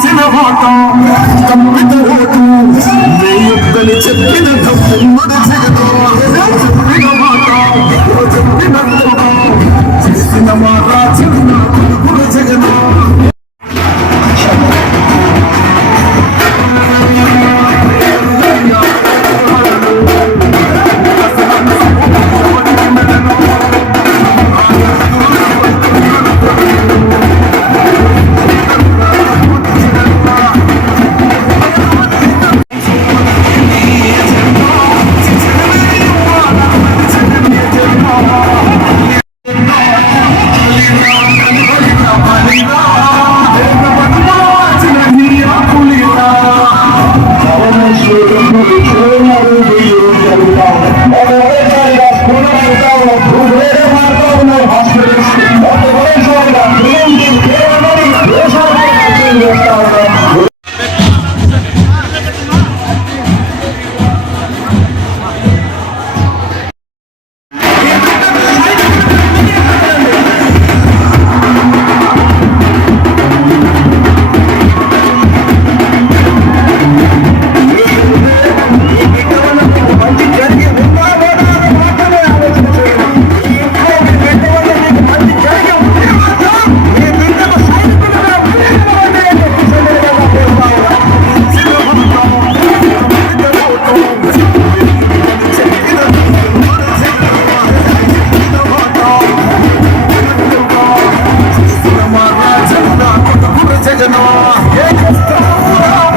రాసిన వాట తప్పిత ఓటు చెప్పిన తప్పు మొదటి Jedno, jedno, jedno,